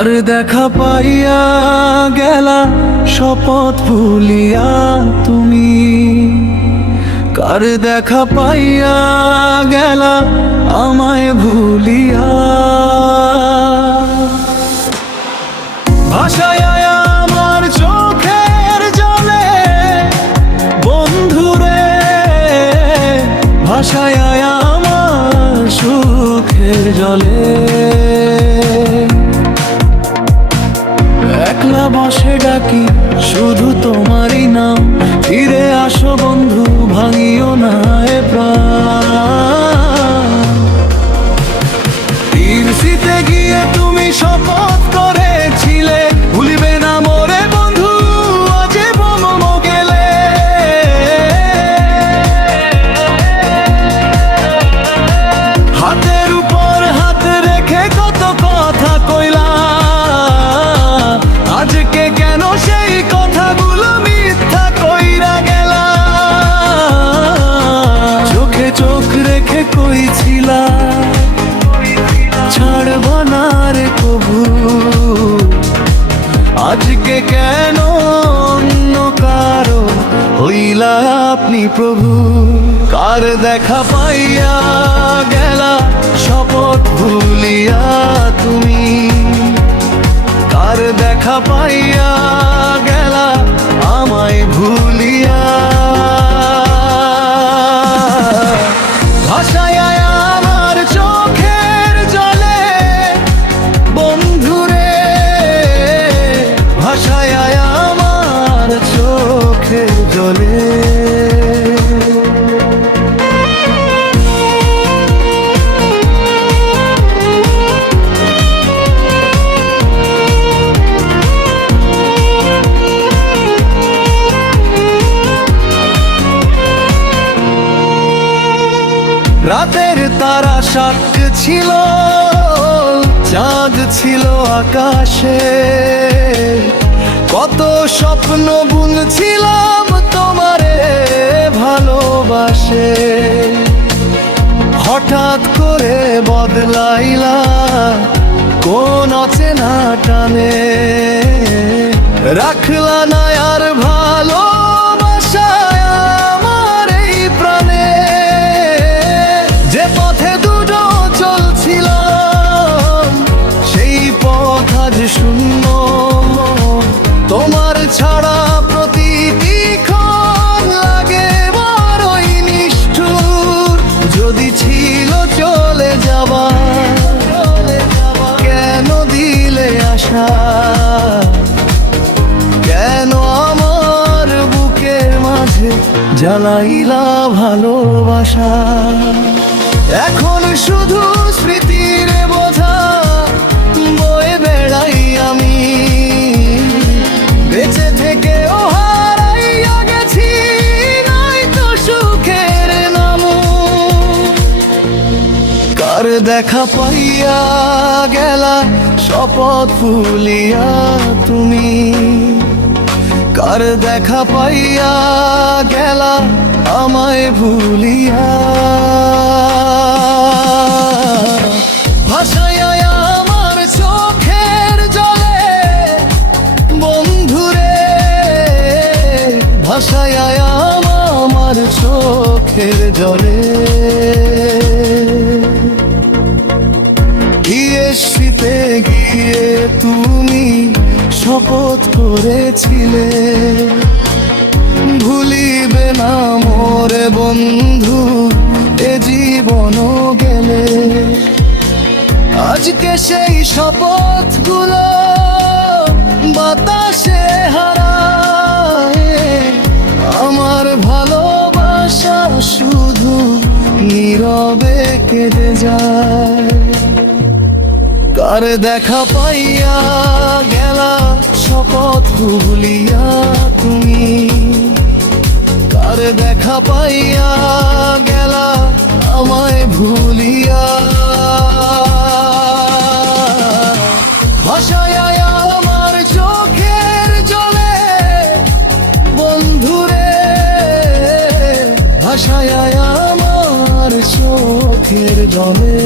কার দেখা পাইয়া গেলা শপথ ভুলিয়া তুমি, কার দেখা পাইয়া গেলা আমায় ভুলিয়া। ভাষায় আমার চোখের জলে বন্ধুরে, ভাষায় আমার সুখের জলে। একলা বসে ডাকি শুধু তোমারই নাম, ফিরে আসো বন্ধু ভাঙিও না এ প্রাণ। তীরছিতে গিয়ে তুমি শপথ করেছিলে ভুলিবে না মোরে বন্ধু আজীবন গেলে। হাতের উপর হাত রেখে কত কথা কইলা, আজকে কেন সেই কথাগুলো মিথ্যা কইরা গেলা। চোখে চোখ রেখে কইছিলা ছাড়ব না রে কবু, আজকে কেন অন্য কারো হইলা আপনি প্রভু। কার দেখা পাইয়া গেলা শপথ ভুলিয়া তুমি, কার দেখা পাইয়া গেলা আমায় ভুলিয়া। ভাষায় আমার চোখের জলে বন্ধুরে, ভাষায় আমার চোখের জলে। রাতের তারা সাক ছিল, চাঁদ ছিল আকাশে, কত স্বপ্ন বুনছিলাম তোমারে ভালোবাসে। হঠাৎ করে বদলাইলা কোন অচেনা টানে, রাখলা না আর ভালোবাসায় আমার এই প্রাণে। যে পথে দুটো চলছিলাম সেই পথ আজ শূন্য, তোমার ছাড়া প্রতিটি ক্ষণ লাগে বড়ই নিষ্ঠুর। যদি ছিল চলে যাবা কেন দিলে আশা, কেন আমার বুকের মাঝে জ্বালাইলা ভালোবাসা। এখন শুধু স্মৃতির বোঝা বয়ে বেড়াই আমি, বেঁচে থেকে ও হারাইয়া গেছি নাই তো সুখের নাম। কার দেখা পাইয়া গেলা শপথ ভুলিয়া তুমি, কার দেখা পাইয়া গেলা আমায় ভুলিয়া। ভাষায় আমার চোখের জলে বন্ধুরে, ভাষায় আমার চোখের জলে। শীতে গিয়ে তুমি শপথ করেছিলে ভুলিবে না মোরে বন্ধু এ জীবন গেলে। আজকে সেই শপথগুলো বাতাসে হারায়, আমার ভালোবাসা শুধু নীরবে কেঁদে যায়। কার দেখা পাইয়া গেলা শপথ ভুলিয়া তুমি, কার দেখা পাইয়া গেলা আমায় ভুলিয়া। ভাষায় আমার চোখের জলে বন্ধুরে, ভাষায় আমার চোখের জলে।